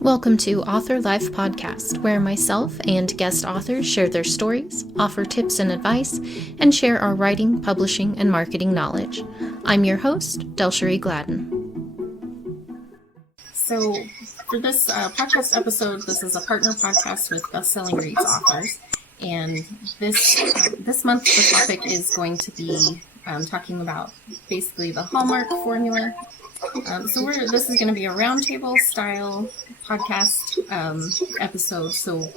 Welcome to Author Life Podcast, where myself and guest authors share their stories, offer tips and advice, and share our writing, publishing, and marketing knowledge. I'm your host, Delcherie Gladden. So for this podcast episode, this is a partner podcast with Bestselling Reads authors. And this month, the topic is going to be talking about basically the Hallmark formula. This is going to be a roundtable style podcast episode. So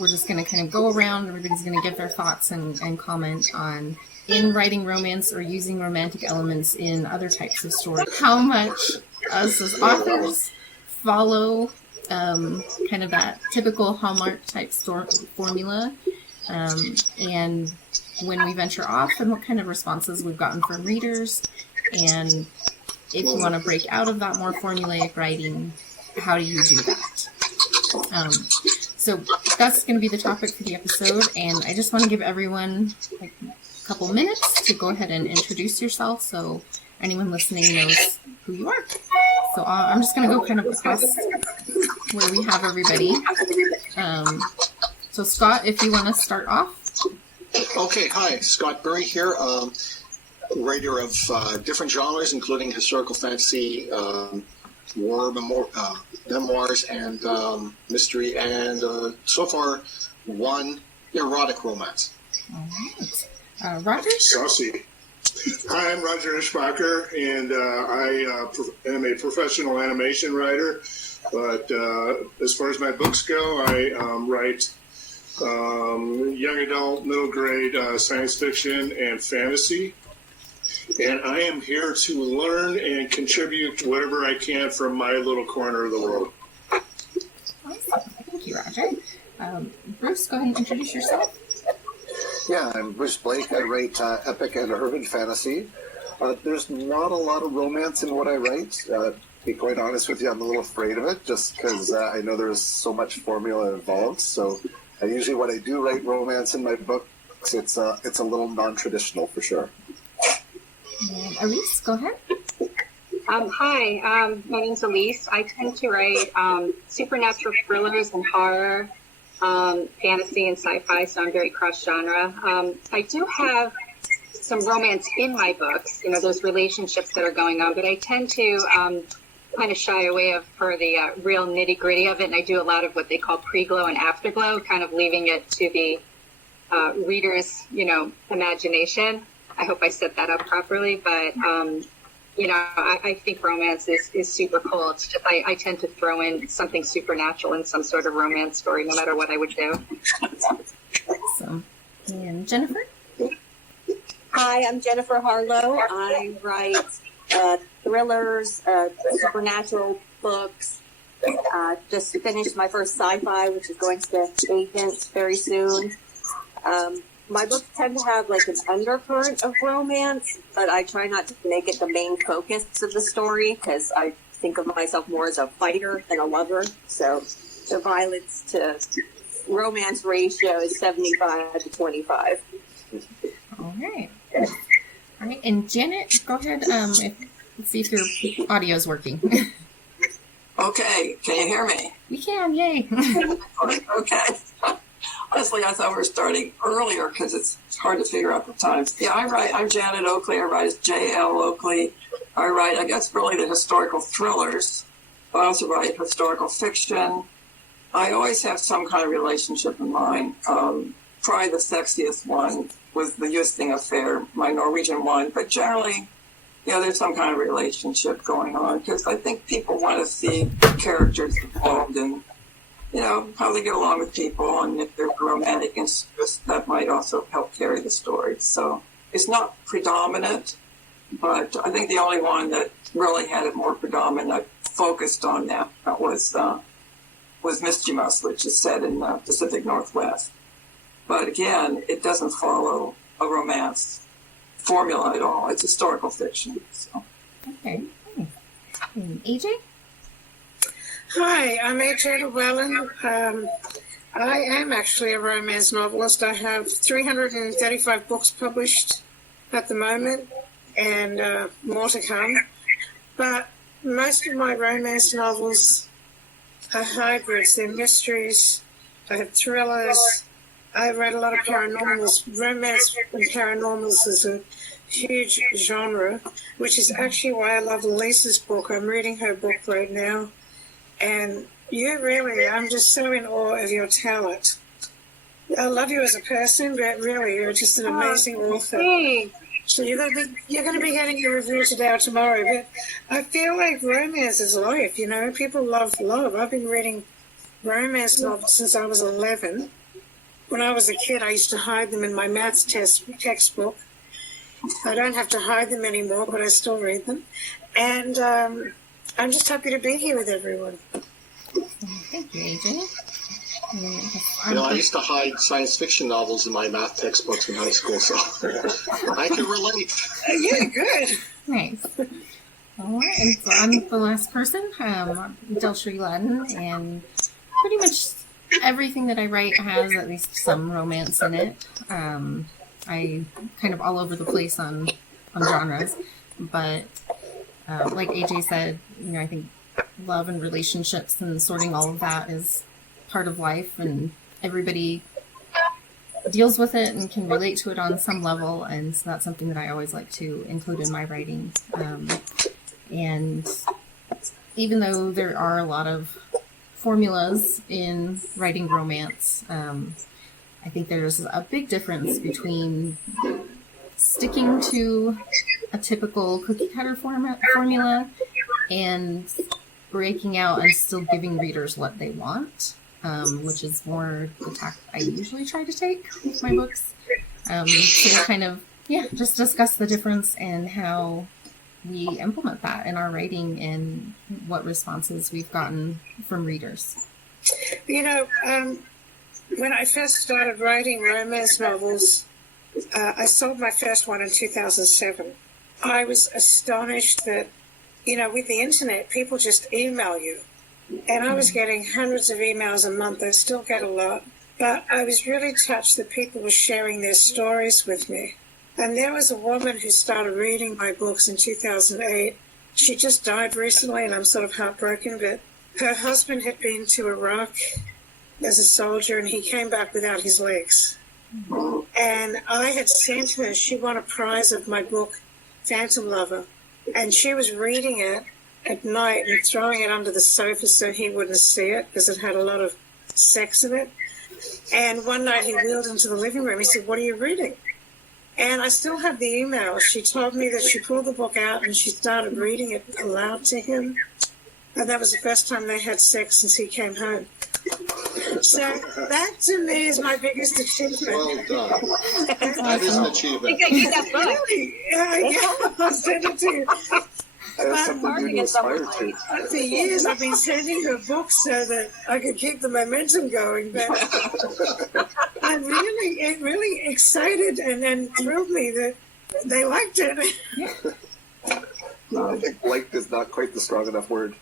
we're just going to kind of go around. Everybody's going to give their thoughts and comment on in writing romance or using romantic elements in other types of stories. How much us as authors follow kind of that typical Hallmark type formula, and when we venture off, and what kind of responses we've gotten from readers, and if you want to break out of that more formulaic writing, how do you do that? So that's going to be the topic for the episode, and I just want to give everyone like a couple minutes to go ahead and introduce yourself so anyone listening knows who you are. So I'm just going to go kind of across where we have everybody. So Scott, if you want to start off. Okay, hi, Scott Burry here, writer of different genres, including historical fantasy, war memoirs, and mystery, and so far, one erotic romance. All right. Roger? Saucy. Hi, I'm Roger Eschbacher, and I am a professional animation writer. But as far as my books go, I write young adult, middle grade science fiction and fantasy. And I am here to learn and contribute whatever I can from my little corner of the world. Awesome. Thank you, Roger. Bruce, go ahead and introduce yourself. Yeah, I'm Bruce Blake. I write epic and urban fantasy. There's not a lot of romance in what I write. To be quite honest with you, I'm a little afraid of it just because I know there's so much formula involved. So usually when I do write romance in my books, it's a little non-traditional for sure. And Elise, go ahead. Hi, my name's Elise. I tend to write supernatural thrillers and horror, fantasy and sci-fi, so I'm very cross-genre. I do have some romance in my books. There's relationships that are going on, but I tend to kind of shy away for the real nitty-gritty of it, and I do a lot of what they call pre-glow and afterglow, kind of leaving it to the reader's, imagination. I hope I set that up properly, but I think romance is super cool. It's just I tend to throw in something supernatural in some sort of romance story, no matter what I would do. Awesome. And Jennifer? Hi, I'm Jennifer Harlow. I write thrillers, supernatural books. Just finished my first sci-fi, which is going to Agents very soon. My books tend to have like an undercurrent of romance, but I try not to make it the main focus of the story because I think of myself more as a fighter than a lover. So the violence to romance ratio is 75 to 25. All right. All right. And Janet, go ahead. Let's see if your audio is working. Okay. Can you hear me? We can. Yay. Okay. Honestly, I thought we were starting earlier because it's hard to figure out the times. Yeah, I'm Janet Oakley. I write as J.L. Oakley. I write, I guess, really the historical thrillers. But I also write historical fiction. I always have some kind of relationship in mind. Probably the sexiest one was the Eusting Affair, my Norwegian one. But generally, there's some kind of relationship going on because I think people want to see characters involved in how they get along with people, and if they're romantic interest, that might also help carry the story. So it's not predominant, but I think the only one that really had it more predominant, focused on that, was Mischievous, which is set in the Pacific Northwest. But again, it doesn't follow a romance formula at all. It's historical fiction. So. Okay. And AJ? Hi, I'm AJ Llewellyn. I am actually a romance novelist. I have 335 books published at the moment and more to come. But most of my romance novels are hybrids. They're mysteries. I have thrillers. I read a lot of paranormals. Romance and paranormals is a huge genre, which is actually why I love Lisa's book. I'm reading her book right now. And I'm just so in awe of your talent. I love you as a person, but really, you're just an amazing author. Thanks. So you're going to be getting your review today or tomorrow. But I feel like romance is life. You know, people love love. I've been reading romance novels since I was 11. When I was a kid, I used to hide them in my maths textbook. I don't have to hide them anymore, but I still read them. And I'm just happy to be here with everyone. Thank you, AJ. I used to hide science fiction novels in my math textbooks in high school, so I can relate. Yeah, good. Nice. All right, and so I'm the last person, Del Sri Laden, and pretty much everything that I write has at least some romance in it. I kind of all over the place on genres, but like AJ said, I think love and relationships and sorting all of that is part of life, and everybody deals with it and can relate to it on some level, and so that's something that I always like to include in my writing. And even though there are a lot of formulas in writing romance, I think there's a big difference between sticking to a typical cookie cutter formula and breaking out and still giving readers what they want, which is more the tack I usually try to take with my books. So we'll kind of, just discuss the difference and how we implement that in our writing and what responses we've gotten from readers. When I first started writing romance novels, I sold my first one in 2007. I was astonished that, with the internet, people just email you. And I was getting hundreds of emails a month. I still get a lot. But I was really touched that people were sharing their stories with me. And there was a woman who started reading my books in 2008. She just died recently, and I'm sort of heartbroken, but her husband had been to Iraq as a soldier, and he came back without his legs. And I had sent her, she won a prize of my book, Phantom Lover, and she was reading it at night and throwing it under the sofa so he wouldn't see it because it had a lot of sex in it. And one night he wheeled into the living room. He said, "What are you reading?" And I still have the email. She told me that she pulled the book out and she started reading it aloud to him. And that was the first time they had sex since he came home. So that to me is my biggest achievement. Well done. That is an achievement. I think I get that book. Really? Yeah, I'll send it to you. That's something you to aspire to. For years I've been sending her books so that I could keep the momentum going. But I'm really excited and thrilled me that they liked it. I think liked is not quite the strong enough word.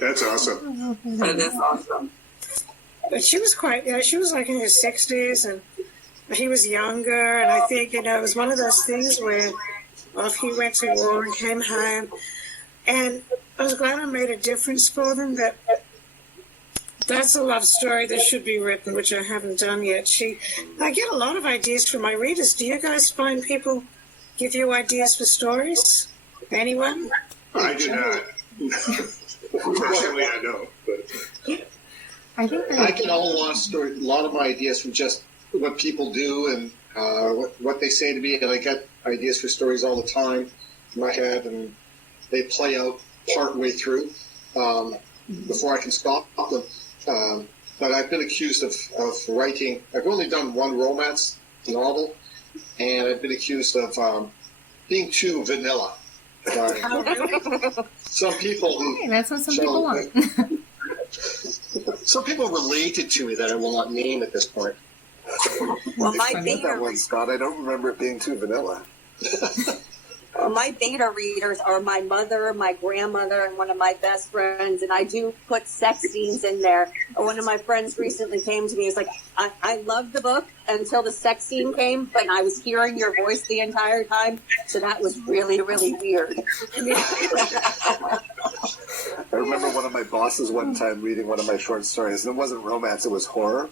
That's awesome. That is awesome. But she was she was like in her 60s and he was younger. And I think, it was one of those things where he went to war and came home. And I was glad I made a difference for them. But that's a love story that should be written, which I haven't done yet. I get a lot of ideas from my readers. Do you guys find people give you ideas for stories? Anyone? I do not. Personally, I don't. But I think that I get a lot of my ideas from just what people do and what they say to me, and I get ideas for stories all the time in my head, and they play out part way through before I can stop them. But I've been accused of writing. I've only done one romance novel, and I've been accused of being too vanilla. Some people hey, that's what some people want. Some people related to me that I will not name at this point. Well, my I read that favorite. one, Scott. I don't remember it being too vanilla. My beta readers are my mother, my grandmother, and one of my best friends, and I do put sex scenes in there. One of my friends recently came to me, was like, I loved the book until the sex scene came, but I was hearing your voice the entire time, so that was really, really weird. I remember one of my bosses one time reading one of my short stories, and it wasn't romance, it was horror.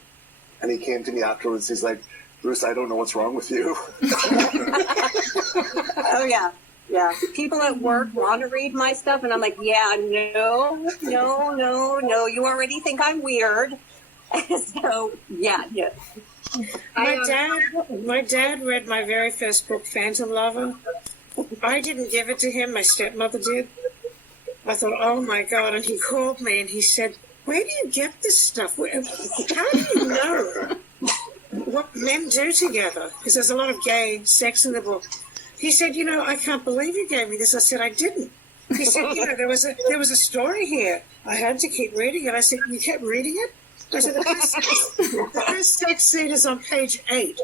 And he came to me afterwards, he's like, Bruce, I don't know what's wrong with you. Oh, yeah. Yeah. People at work want to read my stuff, and I'm like, yeah, no. You already think I'm weird. So, yeah. My dad read my very first book, Phantom Lover. I didn't give it to him. My stepmother did. I thought, oh, my God. And he called me, and he said, where do you get this stuff? How do you know what men do together? Because there's a lot of gay sex in the book. He said, I can't believe you gave me this. I said, I didn't. He said, there was a story here. I had to keep reading it. I said, you kept reading it? I said, the first sex scene is on page 8.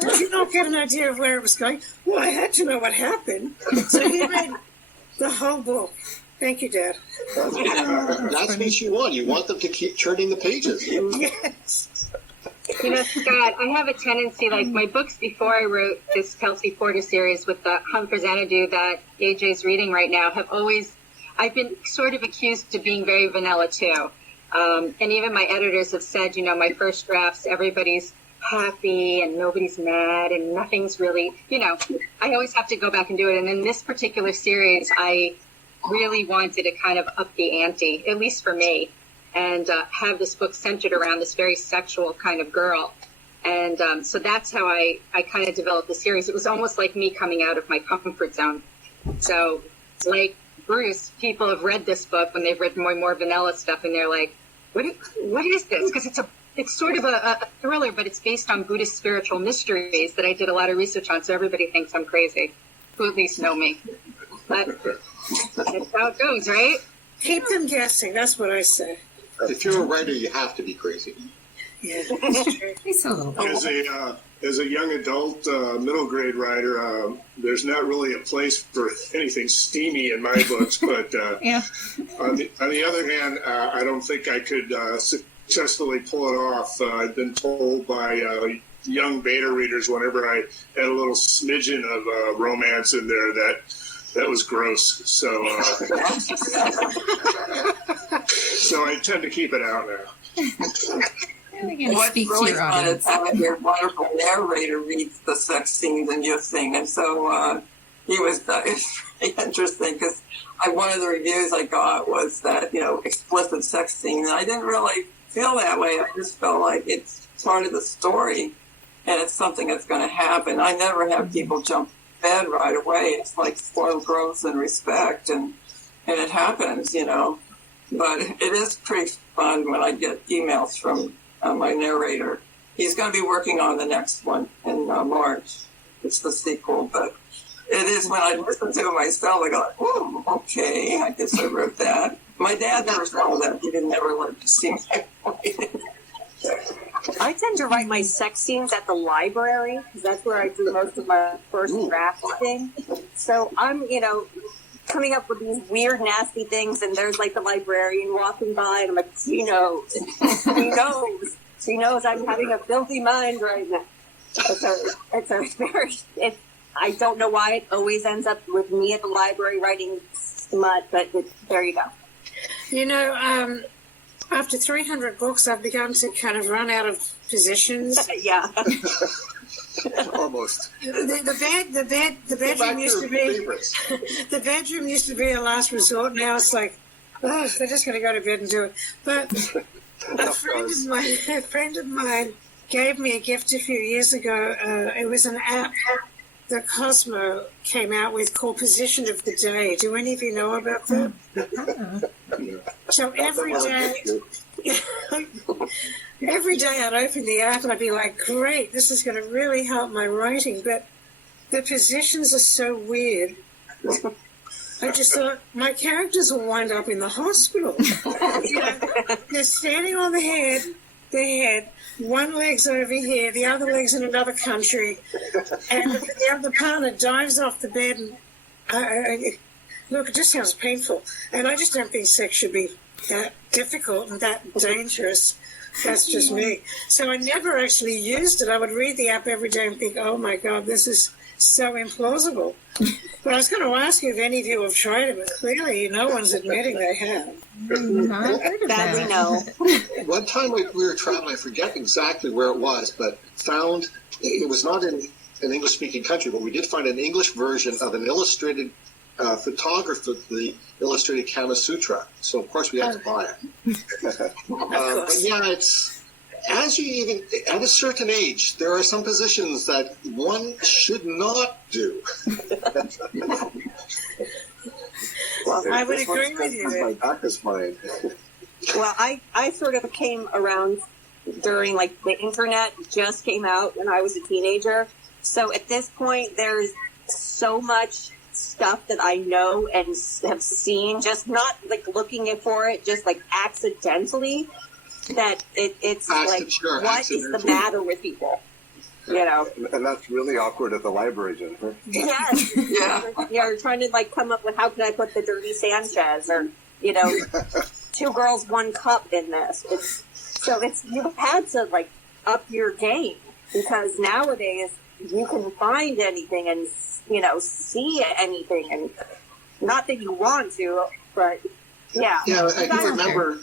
Did you not get an idea of where it was going? Well, I had to know what happened. So he read the whole book. Thank you, Dad. That's what you want. You want them to keep turning the pages. Yes. Scott, I have a tendency, like my books before I wrote this Kelsey Porter series with the Hunt for Xanadu that AJ's reading right now, I've been sort of accused of being very vanilla too. And even my editors have said, my first drafts, everybody's happy and nobody's mad and nothing's really, I always have to go back and do it. And in this particular series, I really wanted to kind of up the ante, at least for me, and have this book centered around this very sexual kind of girl. And so that's how I kind of developed the series. It was almost like me coming out of my comfort zone. So like Bruce, people have read this book when they've read more vanilla stuff, and they're like, what is this? Because it's sort of a thriller, but it's based on Buddhist spiritual mysteries that I did a lot of research on, so everybody thinks I'm crazy, who at least know me. But that's how it goes, right? Keep them guessing. That's what I say. If you're a writer, you have to be crazy. Yeah, that's true. It's a little bit. As a young adult middle grade writer, there's not really a place for anything steamy in my books. But Yeah. on the other hand, I don't think I could successfully pull it off. I've been told by young beta readers whenever I had a little smidgen of romance in there that was gross. So so I tend to keep it out now. You gotta What's speak to really your fun audience. is having your wonderful narrator reads the sex scenes and you sing. And so it's really interesting because one of the reviews I got was that, explicit sex scene. And I didn't really feel that way. I just felt like it's part of the story and it's something that's going to happen. I never have people jump bed right away. It's like slow growth and respect, and it happens, But it is pretty fun when I get emails from my narrator. He's going to be working on the next one in March. It's the sequel, but it is when I listen to it myself, I go, oh, okay, I guess I wrote that. My dad never saw that. He didn't ever let to see my writing. I tend to write my sex scenes at the library because that's where I do most of my first drafting. So I'm, coming up with these weird, nasty things, and there's like the librarian walking by, and I'm like, she knows. She knows I'm having a filthy mind right now. I don't know why it always ends up with me at the library writing smut, but there you go. After 300 books, I've begun to kind of run out of positions. Yeah. Almost. The bedroom used to be the bedroom used to be a last resort. Now it's like, oh, they're just going to go to bed and do it. But a friend of mine gave me a gift a few years ago. It was an app that Cosmo came out with called Position of the Day. Do any of you know about that? So every day I'd open the app and I'd be like, great, this is going to really help my writing. But the positions are so weird. I just thought my characters will wind up in the hospital. They're standing on their head, one leg's over here, the other leg's in another country, and the other partner dives off the bed and look, it just sounds painful. And I just don't think sex should be that difficult and that dangerous. That's just me. So I never actually used it. I would read the app every day and think, oh my God, this is so implausible. But I was going to ask you if any of you have tried it, but clearly no one's admitting they have. Not heard of That we that. know. One time we were traveling, I forget exactly where it was, but found it was not in an English-speaking country, but we did find an English version of an illustrated photographer, the illustrated Kama Sutra. So of course we had to buy it. But yeah, it's as you even at a certain age, there are some positions that one should not do. Well, I would This one's agree with you. My darkest mind. well, I sort of came around during like the internet just came out when I was a teenager. So at this point, there's so much stuff that I know and have seen, just not like looking for it, just like accidentally, that it's like, Sure, what is the accidentally. matter with people? You know? And that's really awkward at the library, Jennifer. Yes. Yeah. You're trying to like come up with how can I put the dirty Sanchez or, you know, 2 girls, 1 cup in this. You had to like up your game because nowadays you can find anything and, you know, see anything, and not that you want to, but yeah. Yeah, I That's do remember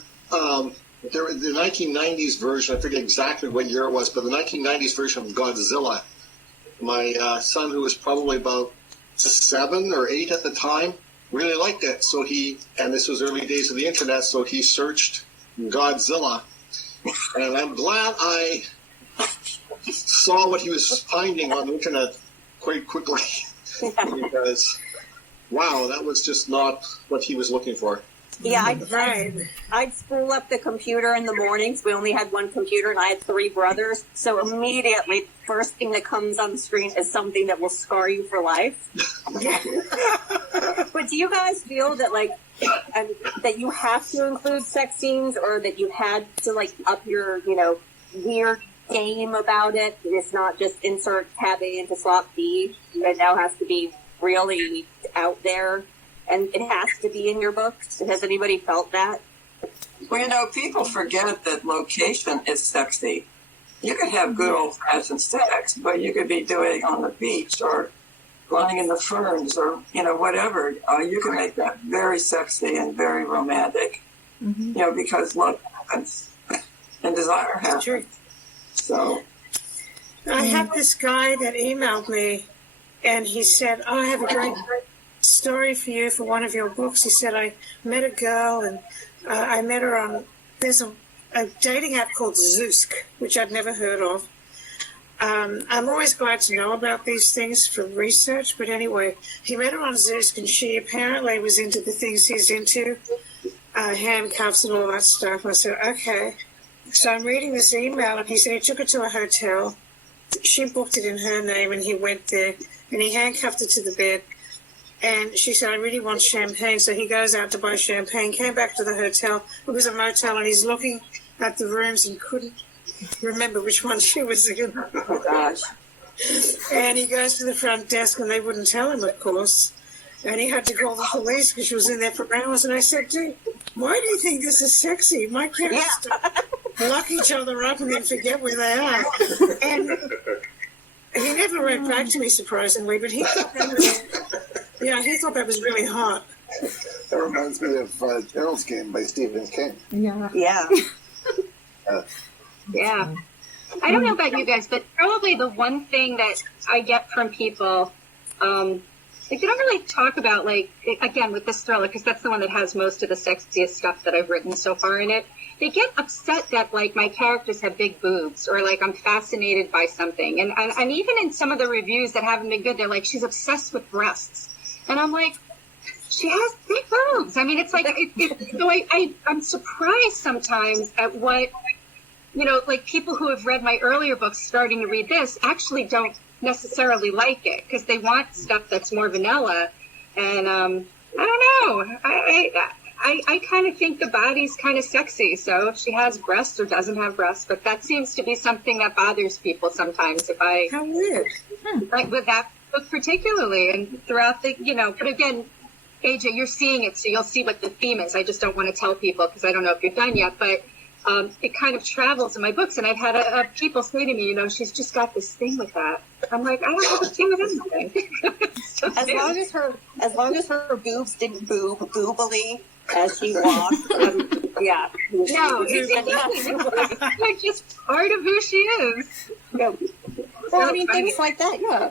there was the 1990s version. I forget exactly what year it was, but the 1990s version of Godzilla. My son, who was probably about 7 or 8 at the time, really liked it. So and this was early days of the internet, so he searched Godzilla. And I'm glad I saw what he was finding on the internet quite quickly. Because, wow, that was just not what he was looking for. Yeah, Right. I'd spool up the computer in the mornings. We only had 1 computer and I had 3 brothers. So immediately, first thing that comes on the screen is something that will scar you for life. But do you guys feel that like, that you have to include sex scenes, or that you had to like up your, you know, weird game about it? It's not just insert tab A into slot B. It now has to be really out there. And it has to be in your books. Has anybody felt that? Well, you know, people forget that location is sexy. You could have good old-fashioned sex, but you could be doing it on the beach or lying in the ferns or, you know, whatever. You can make that very sexy and very romantic, you know, because love happens and desire happens. True. So, I had this guy that emailed me, and he said, oh, I have a great story for you for one of your books. He said, I met a girl, and I met her on, there's a dating app called Zoosk, which I'd never heard of. I'm always glad to know about these things for research, but anyway, he met her on Zoosk, and she apparently was into the things he's into, handcuffs and all that stuff. I said, okay. So I'm reading this email, and he said he took her to a hotel. She booked it in her name, and he went there, and he handcuffed her to the bed. And she said, I really want champagne. So he goes out to buy champagne, came back to the hotel. It was a motel, and he's looking at the rooms and couldn't remember which one she was in. Oh, gosh. And he goes to the front desk, and they wouldn't tell him, of course. And he had to call the police because she was in there for hours. And I said, dude, why do you think this is sexy? My parents lock each other up and then forget where they are. And he never wrote back to me, surprisingly, but he thought that was, he thought that was really hot. That reminds me of Gerald's Game by Stephen King. Yeah. Yeah. Yeah. I don't know about you guys, but probably the one thing that I get from people, like they don't really talk about, like, again, with this thriller, because that's the one that has most of the sexiest stuff that I've written so far in it. They get upset that, like, my characters have big boobs, or, like, I'm fascinated by something. And even in some of the reviews that haven't been good, they're like, she's obsessed with breasts. And I'm like, she has big boobs. I mean, it's like, so I'm surprised sometimes at what, you know, like, people who have read my earlier books starting to read this actually don't necessarily like it, because they want stuff that's more vanilla. And I don't know. I kind of think the body's kind of sexy. So if she has breasts or doesn't have breasts, but that seems to be something that bothers people sometimes. How weird. Like with that book particularly, and throughout the, but again, AJ, you're seeing it, so you'll see what the theme is. I just don't want to tell people because I don't know if you're done yet, but it kind of travels in my books, and I've had people say to me, she's just got this thing with that. I'm like, I don't have a thing with anything. as long as her boobs didn't boob boobily as she walked, yeah. No, it's like just part of who she is. Yeah. Well, I mean, things like that, yeah.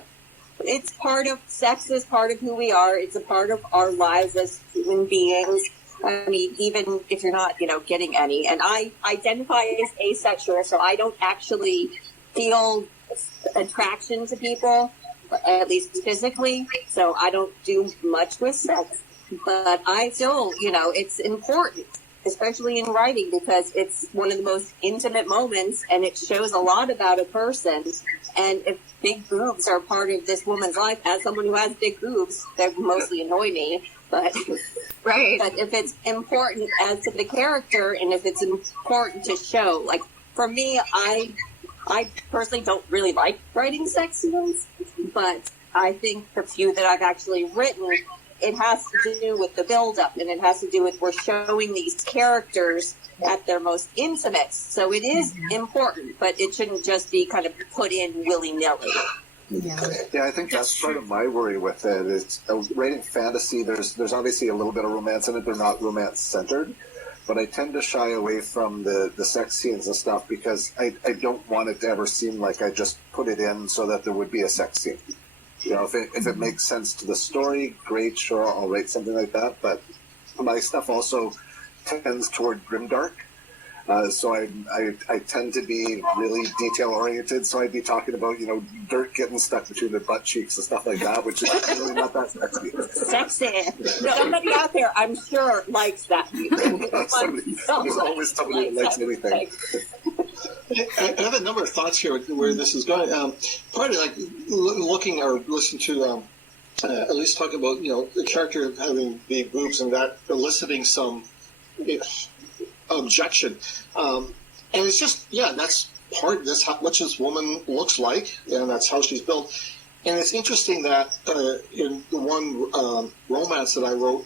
It's part of, sex is part of who we are. It's a part of our lives as human beings. I mean, even if you're not, getting any. And I identify as asexual, so I don't actually feel attraction to people, at least physically. So I don't do much with sex. But I still, it's important, especially in writing, because it's one of the most intimate moments, and it shows a lot about a person. And if big boobs are part of this woman's life, as someone who has big boobs, they mostly annoy me. But right. But if it's important as to the character, and if it's important to show, like for me, I personally don't really like writing sex scenes, but I think the few that I've actually written, it has to do with the build-up, and it has to do with we're showing these characters at their most intimate. So it is important, but it shouldn't just be kind of put in willy-nilly. Yeah, I think that's part of my worry with it. Is writing fantasy. There's obviously a little bit of romance in it. They're not romance centered, but I tend to shy away from the sex scenes and stuff because I don't want it to ever seem like I just put it in so that there would be a sex scene. If it makes sense to the story, great, sure, I'll write something like that. But my stuff also tends toward grimdark. So I tend to be really detail oriented. So I'd be talking about, dirt getting stuck between their butt cheeks and stuff like that, which is really not that sexy. Sexy. Somebody out there, I'm sure, likes that. There's always somebody that likes anything. I have a number of thoughts here where this is going. Part of like looking or listening to at least talking about the character having big boobs and that eliciting some objection, and it's just that's part. That's what this woman looks like, and that's how she's built. And it's interesting that in the one romance that I wrote,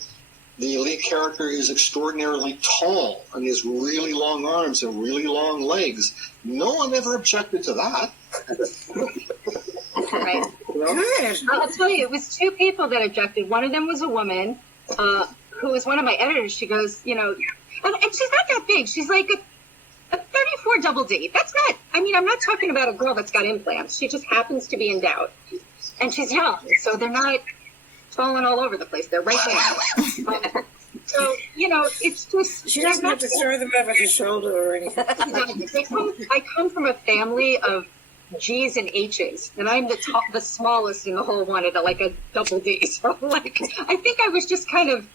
the lead character is extraordinarily tall and he has really long arms and really long legs. No one ever objected to that. Right. I'll tell you, it was two people that objected. One of them was a woman who was one of my editors. She goes, and she's not that big. She's like a 34 double D. That's not, I'm not talking about a girl that's got implants. She just happens to be endowed. And she's young, so they're not falling all over the place. They're right there. So, it's just... She doesn't have to throw them over her shoulder or anything. I come from a family of G's and H's, and I'm the smallest in the whole one at like a double D. So, I think I was just kind of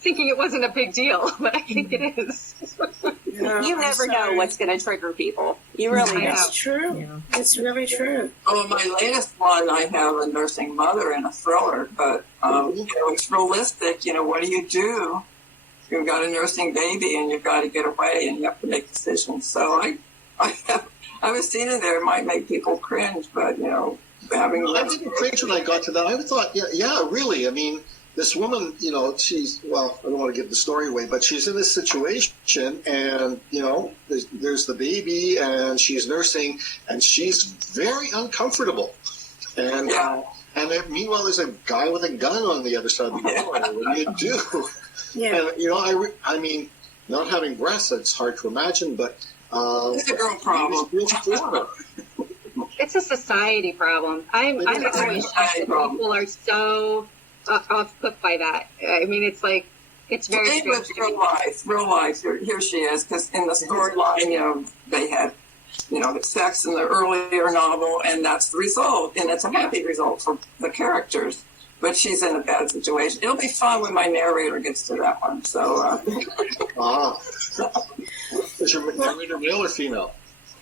thinking it wasn't a big deal, but I think it is. You never know what's going to trigger people. You really know. It's true. Yeah. It's really true. Oh, in my latest one, I have a nursing mother in a thriller, but it's realistic. What do? You've got a nursing baby, and you've got to get away, and you have to make decisions. So I was seeing it there. It might make people cringe, but I didn't cringe when I got to that. I thought, really. This woman, she's, I don't want to give the story away, but she's in this situation and, there's the baby and she's nursing and she's very uncomfortable. And meanwhile, there's a guy with a gun on the other side of the door. What do you do? Yeah. And, not having breasts, it's hard to imagine, but it's a girl problem. It's a society problem. I'm always shocked that people are so off put by that. It's like, it's very strange. Real life. Here she is, because in the storyline, they had, sex in the earlier novel, and that's the result, and it's a happy result for the characters. But she's in a bad situation. It'll be fun when my narrator gets to that one. So. Is your narrator male or female?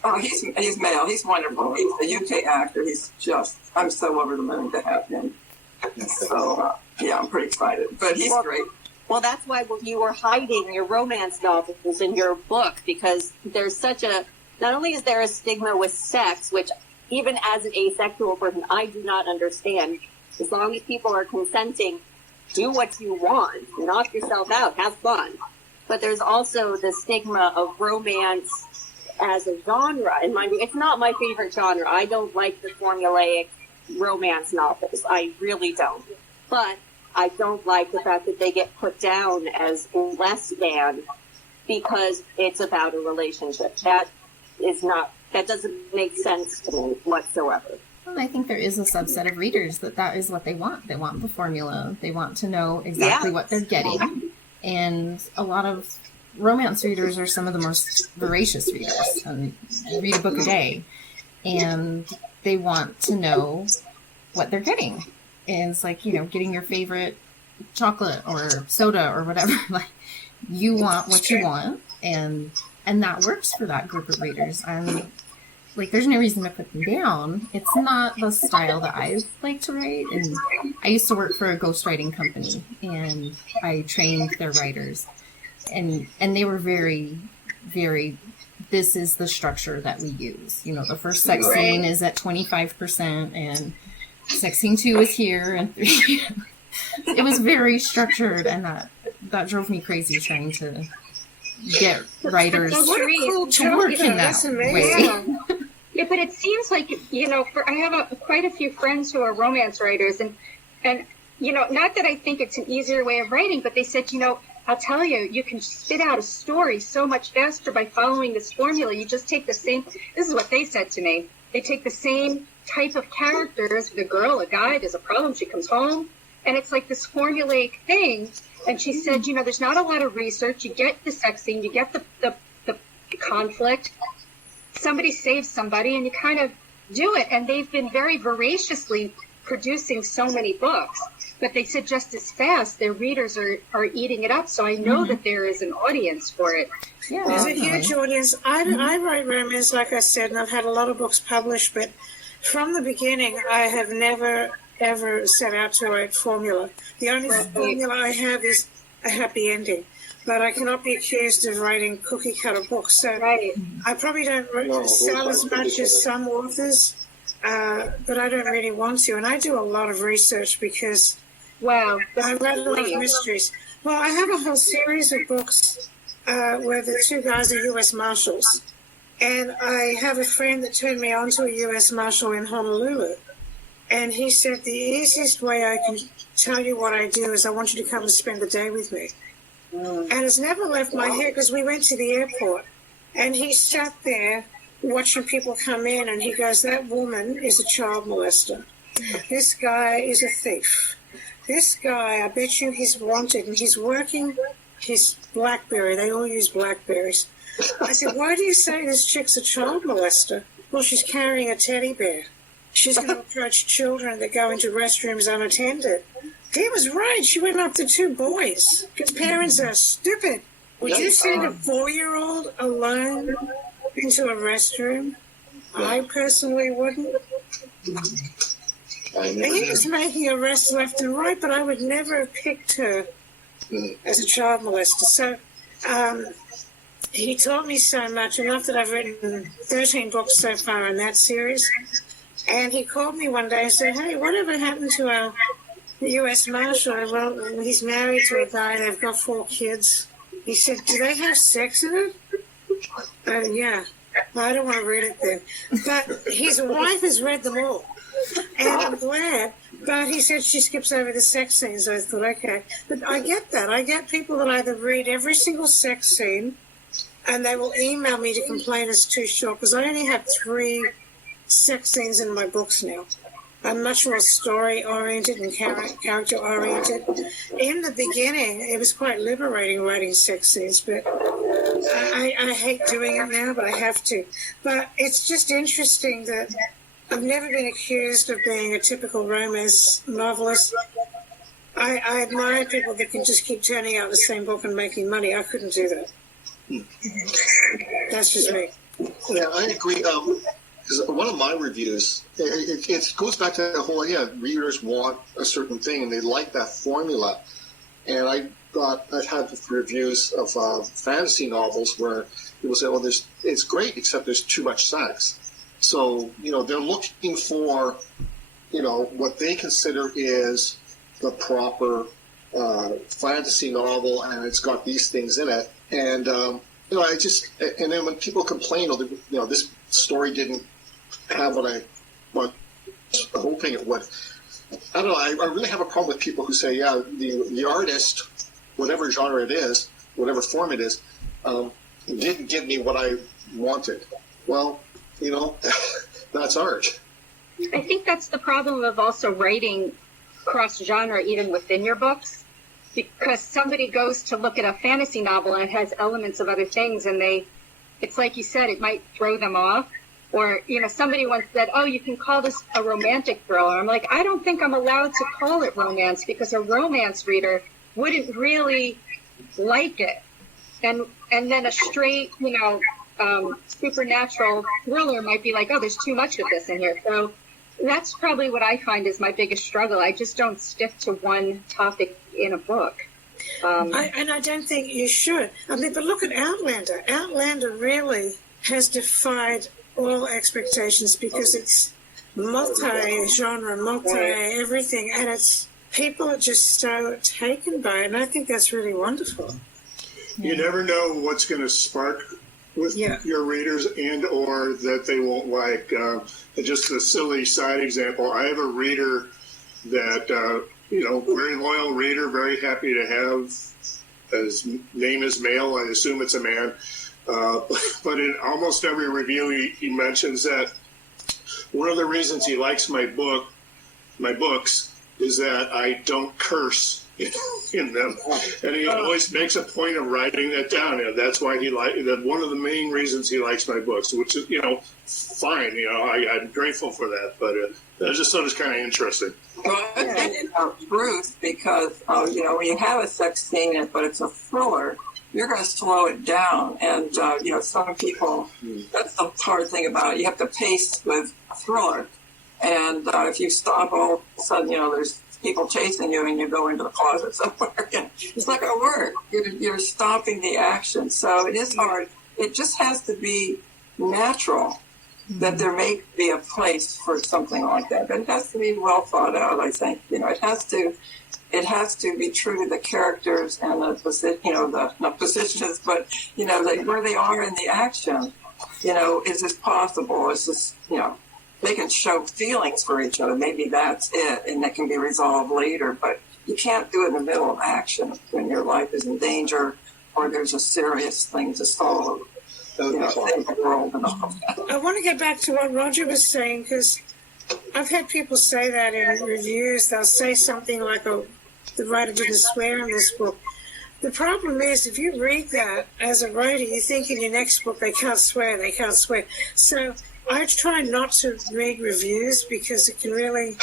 Oh, he's male. He's wonderful. He's a UK actor. I'm so over the moon to have him. So, I'm pretty excited. But he's great. Well, that's why you were hiding your romance novels in your book, because there's not only is there a stigma with sex, which even as an asexual person, I do not understand. As long as people are consenting, do what you want, knock yourself out, have fun. But there's also the stigma of romance as a genre. And mind you, it's not my favorite genre. I don't like the formulaic romance novels. I really don't. But I don't like the fact that they get put down as less than because it's about a relationship. That doesn't make sense to me whatsoever. Well, I think there is a subset of readers that is what they want. They want the formula. They want to know exactly what they're getting. And a lot of romance readers are some of the most voracious readers. And read a book a day. And they want to know what they're getting. And it's like, getting your favorite chocolate or soda or whatever. Like, you want what you want. And that works for that group of readers. And like, there's no reason to put them down. It's not the style that I like to write. And I used to work for a ghostwriting company, and I trained their writers. And they were very, very, this is the structure that we use. The first sex scene is at 25%, and sex scene 2 is here, and 3. It was very structured, and that drove me crazy trying to get writers to work in that way. Yeah, but it seems like, I have quite a few friends who are romance writers, and not that I think it's an easier way of writing, but they said, I'll tell you, you can spit out a story so much faster by following this formula. You just take the same, this is what they said to me, they take the same type of characters, the girl, a guy, there's a problem, she comes home, and it's like this formulaic thing, and she said, there's not a lot of research, you get the sex scene, you get the conflict, somebody saves somebody, and you kind of do it. And they've been very voraciously producing so many books, but they said just as fast their readers are eating it up. So I know that there is an audience for it. Yeah, there's a huge audience. I write romance, like I said, and I've had a lot of books published, but from the beginning, I have never, ever set out to write formula. The only formula I have is a happy ending. But I cannot be accused of writing cookie-cutter books. So I probably don't sell as much as some authors, but I don't really want to. And I do a lot of research because I write a lot of mysteries. Well, I have a whole series of books where the two guys are U.S. Marshals. And I have a friend that turned me on to a U.S. Marshal in Honolulu. And he said, the easiest way I can tell you what I do is I want you to come and spend the day with me. And it's never left my head because we went to the airport and he sat there watching people come in and he goes, that woman is a child molester. This guy is a thief. This guy, I bet you he's wanted and he's working his BlackBerry. They all use BlackBerries. I said, why do you say this chick's a child molester? Well, she's carrying a teddy bear. She's going to approach children that go into restrooms unattended. He was right. She went up to 2 boys because parents are stupid. Would you send a 4-year-old alone into a restroom? I personally wouldn't. And he was making arrests left and right, but I would never have picked her as a child molester. So he taught me so much, enough that I've written 13 books so far in that series. And he called me one day and said, hey, whatever happened to our U.S. Marshal? Well, he's married to a guy, they've got 4 kids. He said, do they have sex in it? Yeah. I don't want to read it then. But his wife has read them all. And I'm glad. But he said she skips over the sex scenes. I thought, okay. But I get that. I get people that either read every single sex scene and they will email me to complain it's too short because I only have 3 sex scenes in my books now. I'm much more story-oriented and character-oriented. In the beginning, it was quite liberating writing sex scenes, but I hate doing it now, but I have to. But it's just interesting that I've never been accused of being a typical romance novelist. I admire people that can just keep turning out the same book and making money. I couldn't do that. That's just me. Yeah, I agree. Because one of my reviews, it goes back to the whole idea, readers want a certain thing and they like that formula. And I thought I've had reviews of fantasy novels where people say, well, it's great except there's too much sex. So, they're looking for, what they consider is the proper fantasy novel, and it's got these things in it. And, and then when people complain, this story didn't have what I was hoping it would. I don't know. I really have a problem with people who say, yeah, the artist, whatever genre it is, whatever form it is, didn't give me what I wanted. Well, that's art. I think that's the problem of also writing cross-genre even within your books, because somebody goes to look at a fantasy novel and it has elements of other things, and it's like you said, it might throw them off. Or, somebody once said, oh, you can call this a romantic thriller. I'm like, I don't think I'm allowed to call it romance, because a romance reader wouldn't really like it. And then a straight, supernatural thriller might be like, oh, there's too much of this in here. So that's probably what I find is my biggest struggle. I just don't stick to one topic in a book. I don't think you should. I mean, but look at Outlander. Outlander really has defied all expectations because it's multi-genre, multi-everything, and people are just so taken by it, and I think that's really wonderful. You never know what's going to spark with your readers and or that they won't like. Just a silly side example, I have a reader that, very loyal reader, very happy to have. His name is male, I assume it's a man. But in almost every review, he mentions that one of the reasons he likes my books, is that I don't curse in them, and he always makes a point of writing that down. And that's why that one of the main reasons he likes my books, which is fine. I'm grateful for that, but I just thought it was kind of interesting. Well, I think about Ruth, because when you have a sex scene in it, but it's a thriller, you're going to slow it down. And, some people, that's the hard thing about it. You have to pace with a thriller. And if you stop, all of a sudden, there's people chasing you and you go into the closet somewhere. And it's not going to work. You're stopping the action. So it is hard. It just has to be natural that there may be a place for something like that. But it has to be well thought out, I think. It has to be true to the characters and the not positions, but where they are in the action. Is this possible? Is this they can show feelings for each other. Maybe that's it, and that can be resolved later. But you can't do it in the middle of action when your life is in danger or there's a serious thing to solve. Save the world and all that. I want to get back to what Roger was saying, because I've had people say that in reviews. They'll say something like, oh, the writer didn't swear in this book. The problem is, if you read that as a writer, you think in your next book they can't swear. So I try not to read reviews because it can really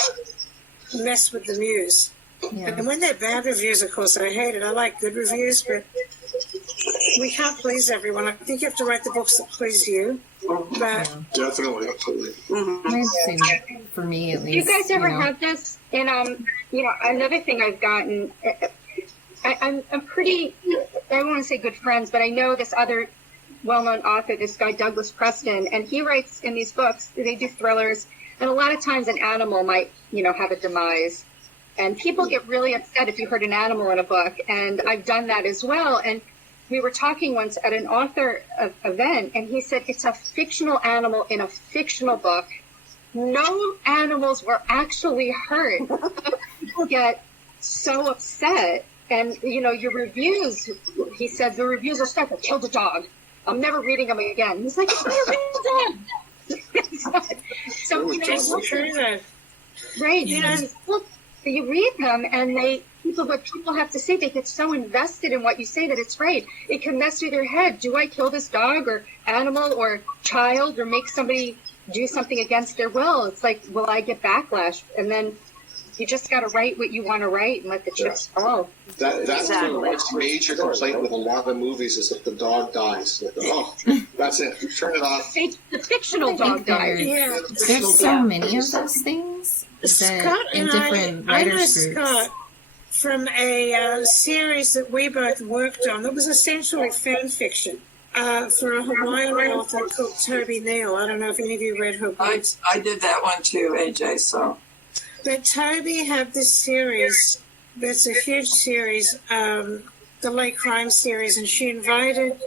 mess with the muse. Yeah. And when they're bad reviews, of course, I hate it. I like good reviews, but we can't please everyone. I think you have to write the books that please you. But Definitely. For me, at least. Do you guys ever have this? And another thing I've gotten, I'm pretty, I don't want to say good friends, but I know this other well-known author, this guy Douglas Preston, and he writes in these books, they do thrillers, and a lot of times an animal might, have a demise. And people get really upset if you hurt an animal in a book, and I've done that as well. And we were talking once at an author event, and he said it's a fictional animal in a fictional book. No animals were actually hurt. People get so upset. And, your reviews, he said, the reviews are stuff. I killed a dog. I'm never reading them again. He's like, oh, so, it's true that. Right. You read them, and what people have to say, they get so invested in what you say that it's right. It can mess with their head. Do I kill this dog or animal or child or make somebody do something against their will? It's like, will I get backlash? And then you just got to write what you want to write and let the chips fall. That's the major complaint with a lot of movies is if the dog dies. That's it. Turn it off. The fictional dog dies. Yeah. There's so many of those things Scott in different writers' groups. Scott from a series that we both worked on that was essentially fan fiction. for a Hawaiian author called Toby Neal. I don't know if any of you read her books. I did that one too, AJ. So, But Toby had this series that's a huge series, the Late Crime series, and she invited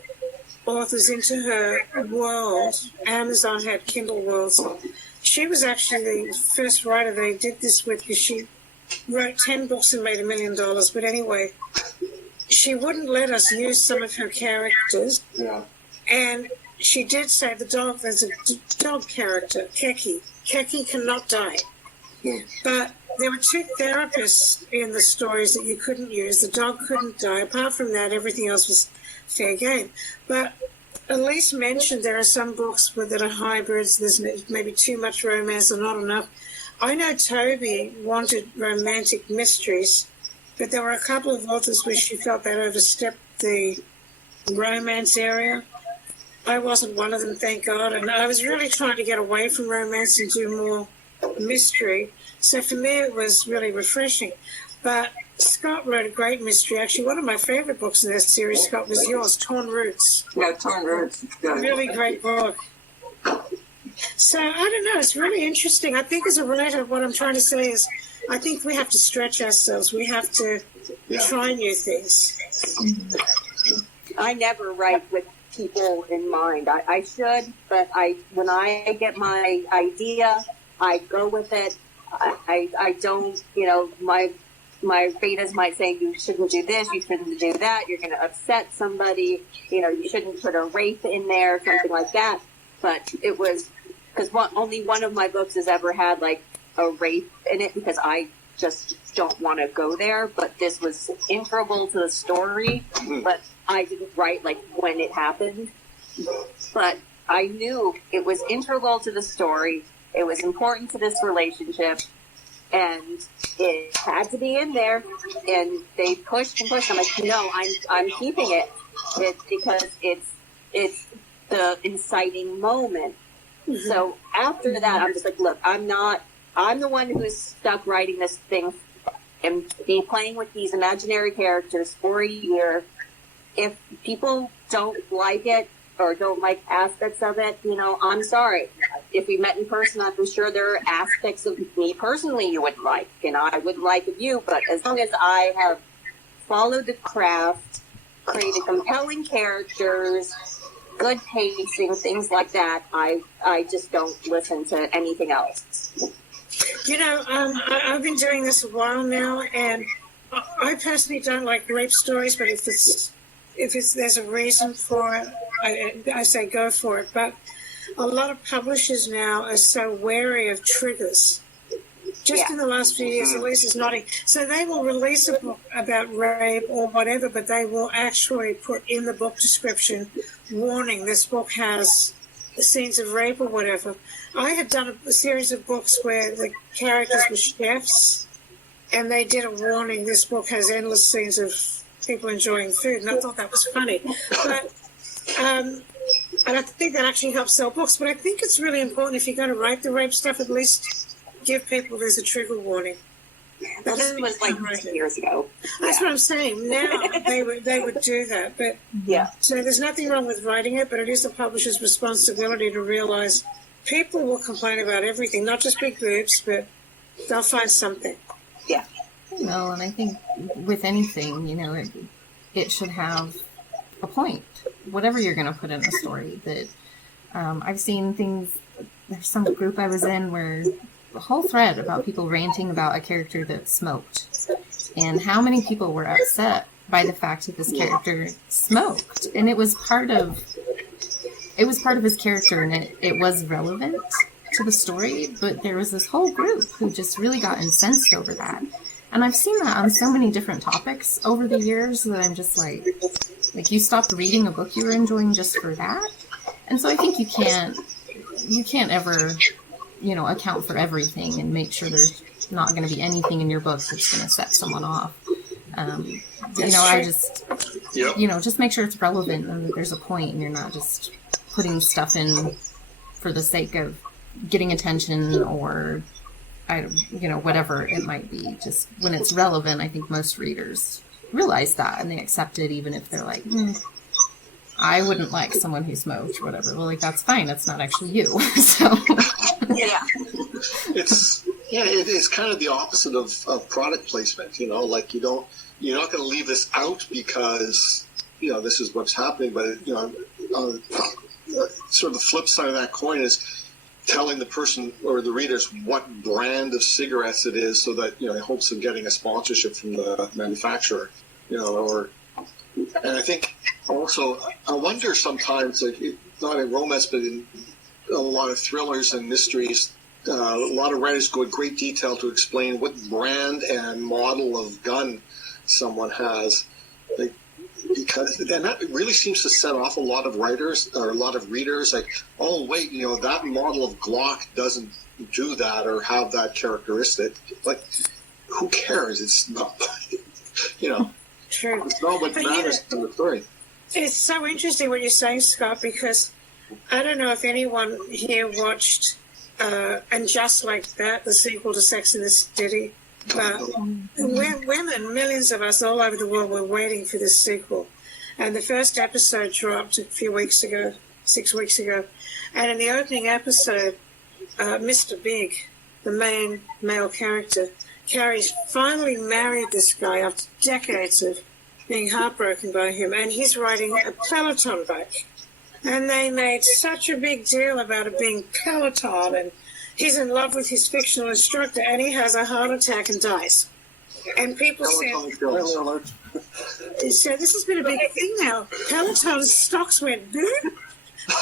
authors into her world. Amazon had Kindle Worlds. She was actually the first writer they did this with, because she wrote 10 books and made $1 million. But anyway, she wouldn't let us use some of her characters. Yeah. And she did say there's a dog character, Keki. Keki cannot die. Yeah. But there were 2 therapists in the stories that you couldn't use. The dog couldn't die. Apart from that, everything else was fair game. But Elise mentioned there are some books that are hybrids. There's maybe too much romance or not enough. I know Toby wanted romantic mysteries, but there were a couple of authors where she felt that overstepped the romance area. I wasn't one of them, thank God. And I was really trying to get away from romance and do more mystery. So for me, it was really refreshing. But Scott wrote a great mystery. Actually, one of my favorite books in that series, Scott, was yours, Torn Roots. yeah, Torn Roots. Good. Really great book. So, I don't know. It's really interesting. I think as a writer, what I'm trying to say is I think we have to stretch ourselves. We have to try new things. I never write with people in mind. I should, but when I get my idea, I go with it. I don't, my betas might say you shouldn't do this, you shouldn't do that, you're going to upset somebody, you shouldn't put a rape in there, something like that. But it was because only one of my books has ever had like a rape in it, because I just don't want to go there. But this was integral to the story, but I didn't write like when it happened. But I knew it was integral to the story. It was important to this relationship, and it had to be in there. And they pushed and pushed. I'm like, no, I'm keeping it. It's because it's the inciting moment. Mm-hmm. So after that, I'm just like, look, I'm the one who's stuck writing this thing and be playing with these imaginary characters for a year. If people don't like it or don't like aspects of it, I'm sorry. If we met in person, I'm sure there are aspects of me personally you wouldn't like, and I wouldn't like of you. But as long as I have followed the craft, created compelling characters, good pacing, things like that, I just don't listen to anything else. I've been doing this a while now, and I personally don't like rape stories, but if there's a reason for it, I say go for it. But a lot of publishers now are so wary of triggers. Just in the last few years, Elise is nodding. So they will release a book about rape or whatever, but they will actually put in the book description, warning, this book has scenes of rape or whatever. I had done a series of books where the characters were chefs, and they did a warning, this book has endless scenes of people enjoying food, and I thought that was funny. But and I think that actually helps sell books. But I think it's really important, if you're going to write the rape stuff, at least give people there's a trigger warning. That was like 10 years ago. That's what I'm saying. Now they would do that. But so there's nothing wrong with writing it, but it is the publisher's responsibility to realize people will complain about everything, not just big boobs, but they'll find something. Yeah. No, and I think with anything, it should have a point. Whatever you're going to put in a story. That I've seen things. There's some group I was in where a whole thread about people ranting about a character that smoked, and how many people were upset by the fact that this character smoked, and it was part of his character, and it was relevant to the story, but there was this whole group who just really got incensed over that. And I've seen that on so many different topics over the years that I'm just like you stopped reading a book you were enjoying just for that. And so I think you can't ever account for everything and make sure there's not going to be anything in your book that's going to set someone off. I just make sure it's relevant and that there's a point, and you're not just putting stuff in for the sake of getting attention or whatever it might be. Just when it's relevant, I think most readers realize that and they accept it, even if they're like, I wouldn't like someone who smoked or whatever. Well, like, that's fine. It's not actually you. So Yeah. It's kind of the opposite of product placement. Like you're not going to leave this out because this is what's happening. But sort of the flip side of that coin is telling the person or the readers what brand of cigarettes it is, so that in hopes of getting a sponsorship from the manufacturer. And I think also, I wonder sometimes, like, not in romance, but in a lot of thrillers and mysteries, a lot of writers go in great detail to explain what brand and model of gun someone has, because then that really seems to set off a lot of writers or a lot of readers. Like, oh wait, that model of Glock doesn't do that or have that characteristic. Like, who cares? It's not, True. It's not what matters in the story. It's so interesting what you're saying, Scott, because I don't know if anyone here watched And Just Like That, the sequel to Sex and the City. But women, millions of us all over the world, were waiting for this sequel. And the first episode dropped a few weeks ago, 6 weeks ago. And in the opening episode, Mr. Big, the main male character, Carrie's finally married this guy after decades of being heartbroken by him, and he's riding a Peloton bike. And they made such a big deal about it being Peloton, and he's in love with his fictional instructor, and he has a heart attack and dies. And people said, so this has been a big thing now. Peloton's stocks went boom,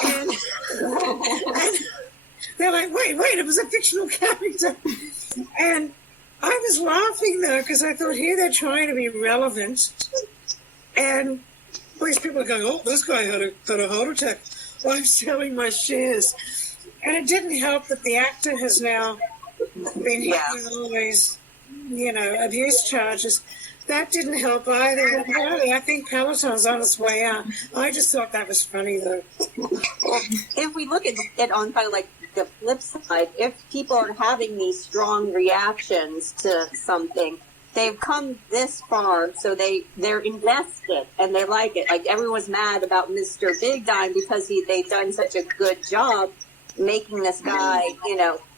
and they're like, wait, it was a fictional character. And I was laughing, though, because I thought, here they're trying to be relevant. And all these people are going, oh, this guy had a heart attack. I'm selling my shares. And it didn't help that the actor has now been hit with all these, abuse charges. That didn't help either. And apparently, I think Peloton's on its way out. I just thought that was funny, though. Well, if we look at it on kind of like the flip side, if people are having these strong reactions to something, they've come this far, so they're invested and they like it. Like, everyone's mad about Mr. Big dying because they've done such a good job making this guy,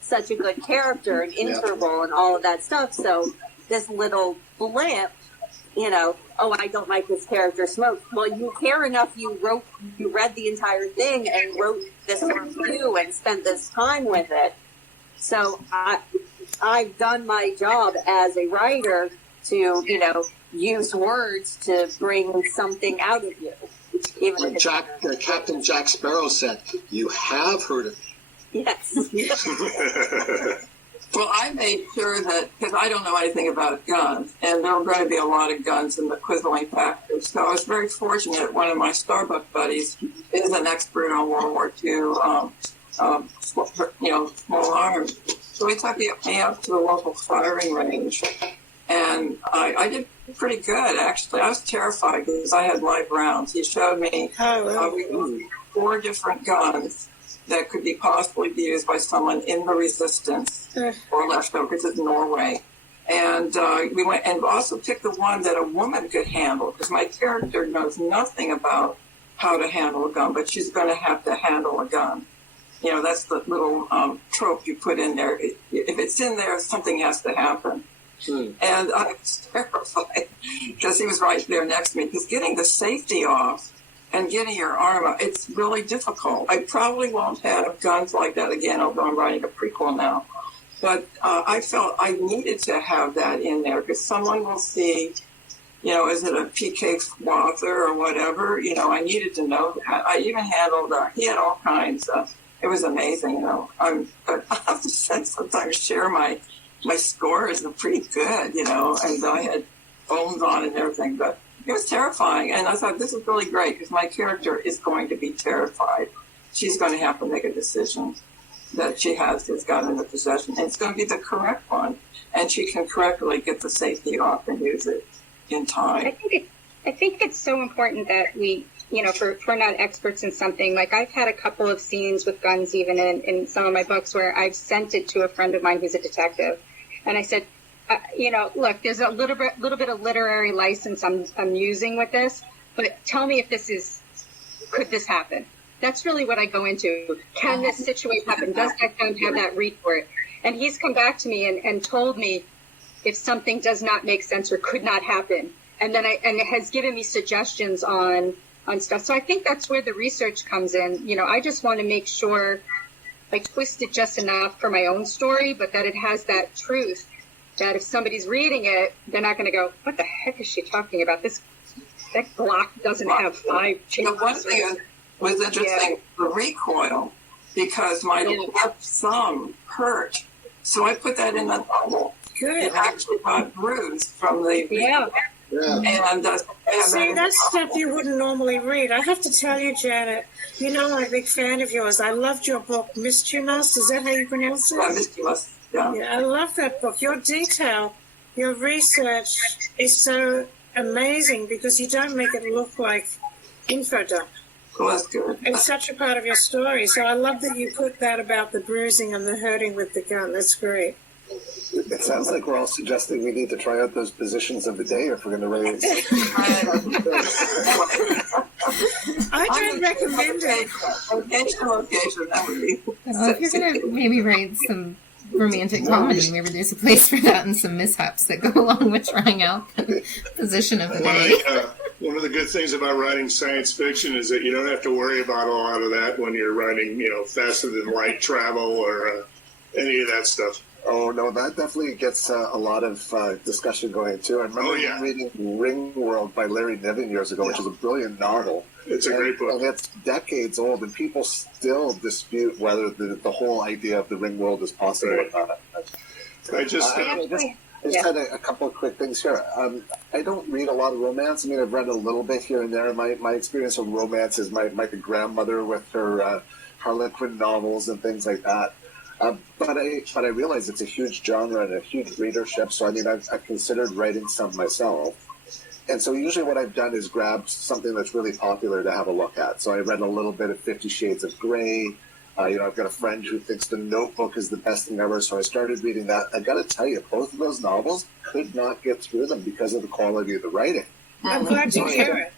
such a good character and interval and all of that stuff. So this little blip, oh, I don't like this character smoke. Well, you care enough, you read the entire thing and wrote this review and spent this time with it. So I've done my job as a writer to, use words to bring something out of you. Even if Captain Jack Sparrow said, "You have heard of me." Yes. Well, I made sure that, because I don't know anything about guns, and there were going to be a lot of guns in the Quisling factory. So I was very fortunate. One of my Starbucks buddies is an expert on World War II, small arms. So he took me up to the local firing range, and I did pretty good, actually. I was terrified because I had live rounds. He showed me 4 different guns that could be possibly be used by someone in the resistance or leftover, because it's Norway. And we went and also picked the one that a woman could handle, because my character knows nothing about how to handle a gun, but she's going to have to handle a gun. That's the little trope you put in there. If it's in there, something has to happen. And I was terrified because he was right there next to me, because getting the safety off and getting your arm up, it's really difficult. I probably won't have guns like that again, although I'm writing a prequel now. But I felt I needed to have that in there, because someone will see, is it a PK Swather or whatever? I needed to know that. I even handled, he had all kinds of, it was amazing, I have to sometimes share my scores are pretty good, and I had bones on and everything, but it was terrifying. And I thought, this is really great, because my character is going to be terrified. She's going to have to make a decision that she has gun in the possession, and it's going to be the correct one, and she can correctly get the safety off and use it in time. I think it's so important that we, if we're not experts in something, like I've had a couple of scenes with guns even in some of my books where I've sent it to a friend of mine who's a detective, and I said, look, there's a little bit of literary license I'm using with this, but tell me if this is could this happen? That's really what I go into. Can this situation happen? Does that gun have that read for it? And he's come back to me and told me if something does not make sense or could not happen. And then and it has given me suggestions on stuff. So I think that's where the research comes in. I just want to make sure I twist it just enough for my own story, but that it has that truth that if somebody's reading it, they're not going to go, what the heck is she talking about? That Glock doesn't have 5 chambers. The one thing was interesting, the recoil, because my left thumb hurt. So I put that in the novel. Good. It actually got bruised from the Yeah. And See, that's stuff you wouldn't normally read. I have to tell you, Janet, I'm a big fan of yours. I loved your book, Mischievous. Is that how you pronounce it? Mischievous, yeah. I love that book. Your detail, your research is so amazing because you don't make it look like info dump. Well, that's good. It's such a part of your story. So I love that you put that about the bruising and the hurting with the gun. That's great. It sounds like we're all suggesting we need to try out those positions of the day if we're going to raise. I don't recommend it. Location, that would be. Well, if you're going to maybe write some romantic comedy, maybe there's a place for that and some mishaps that go along with trying out the position of the day. One of the good things about writing science fiction is that you don't have to worry about a lot of that when you're writing, faster than light travel or any of that stuff. Oh, no, that definitely gets a lot of discussion going, too. I remember reading Ringworld by Larry Niven years ago, which is a brilliant novel. It's a great book. And it's decades old, and people still dispute whether the whole idea of the Ringworld is possible or not. I just had a couple of quick things here. I don't read a lot of romance. I mean, I've read a little bit here and there. My experience of romance is my grandmother with her Harlequin novels and things like that. But I realize it's a huge genre and a huge readership. So, I mean, I've considered writing some myself. And so usually what I've done is grabbed something that's really popular to have a look at. So I read a little bit of 50 Shades of Grey. I've got a friend who thinks The Notebook is the best thing ever. So I started reading that. I got to tell you, both of those novels could not get through them because of the quality of the writing. I'm glad to hear it.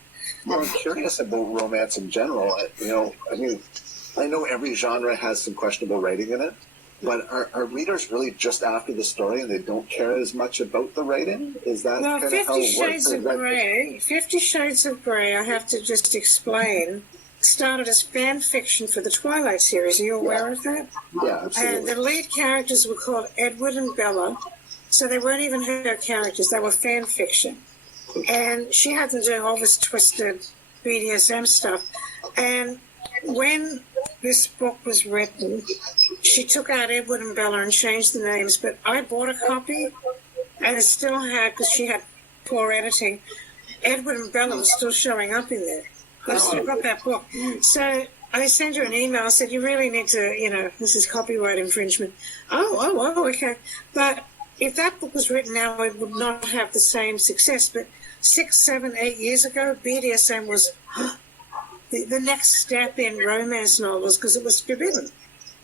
Well, I'm curious about romance in general. I know every genre has some questionable writing in it. But are readers really just after the story and they don't care as much about the writing? Is that Well, kind of how 50 it works? Shades of Grey, 50 Shades of Grey, I have to just explain, started as fan fiction for the Twilight series. Are you aware of that? Yeah, absolutely. And the lead characters were called Edward and Bella, so they weren't even her characters. They were fan fiction. And she had to do all this twisted BDSM stuff. And when this book was written, she took out Edward and Bella and changed the names, but I bought a copy, and it still had, because she had poor editing, Edward and Bella was still showing up in there. I still got that book. So I sent her an email. I said, you really need to, this is copyright infringement. Oh, okay. But if that book was written now, it would not have the same success. But 6, 7, 8 years ago, BDSM was the next step in romance novels because it was forbidden.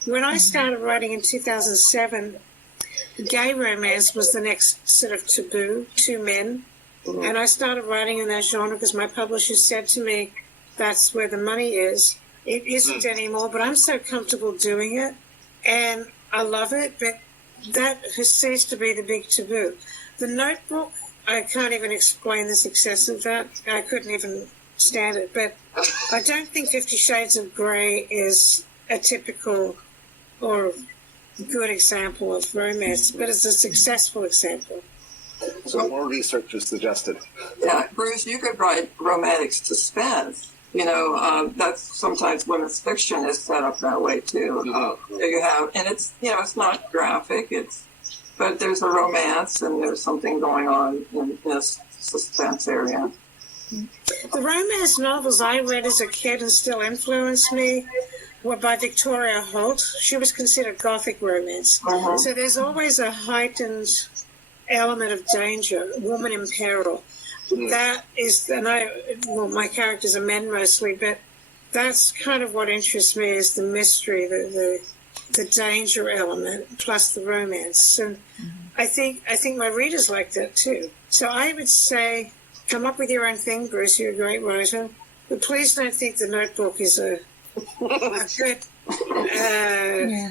When I started writing in 2007, gay romance was the next sort of taboo, 2 men. And I started writing in that genre because my publisher said to me, that's where the money is. It isn't anymore, but I'm so comfortable doing it. And I love it, but that has ceased to be the big taboo. The Notebook, I can't even explain the success of that. I couldn't even stand it. But I don't think 50 Shades of Grey is a typical or good example of romance, but it's a successful example. So more research is suggested. Yeah, Bruce, you could write romantic suspense. That's sometimes women's fiction is set up that way too. You have, and it's it's not graphic. But there's a romance and there's something going on in this suspense area. The romance novels I read as a kid and still influenced me were by Victoria Holt. She was considered Gothic romance. So there's always a heightened element of danger, woman in peril. That is, my characters are men mostly, but that's kind of what interests me is the mystery, the danger element, plus the romance. And I think my readers like that too. So I would say, come up with your own thing, Bruce. You're a great writer. But please don't think the Notebook is a good, Yeah.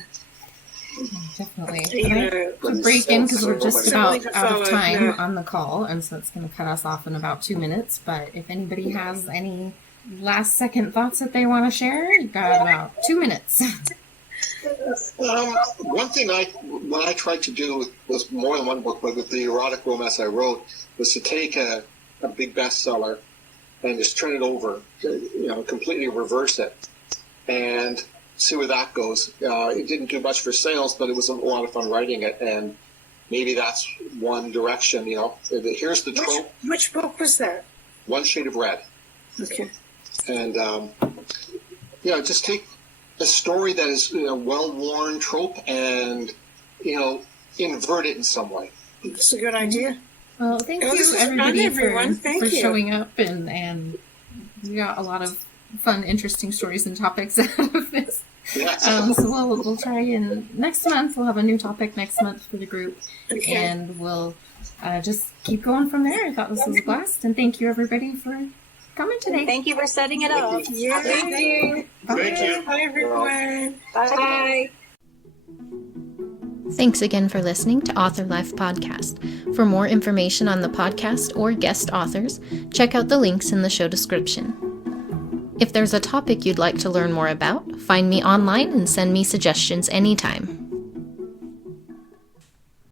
Definitely. you know, We'll break in because we're just about Something to out of follow, time yeah. on the call, and so it's going to cut us off in about 2 minutes. But if anybody has any last second thoughts that they want to share, you've got about 2 minutes. One thing what I tried to do was more than one book, but with the erotic romance I wrote, was to take a big bestseller and just turn it over, completely reverse it, and see where that goes. It didn't do much for sales, but it was a lot of fun writing it, and maybe that's one direction. Here's the trope. Which book was that? One Shade of Red. Okay. And just take a story that is well-worn trope and invert it in some way. That's a good idea. Well, thank Well, this you is fun, everybody everyone. Thank for you. showing up, and we got a lot of fun, interesting stories and topics out of this. Yes. So we'll try, and next month we'll have a new topic next month for the group, Okay. and we'll just keep going from there. I thought this was a blast, and thank you everybody for coming today. Thank you for setting it up. Yeah. Thank you. Thank you. Bye, everyone. Bye. Thanks again for listening to Author Life Podcast. For more information on the podcast or guest authors, check out the links in the show description. If there's a topic you'd like to learn more about, find me online and send me suggestions anytime.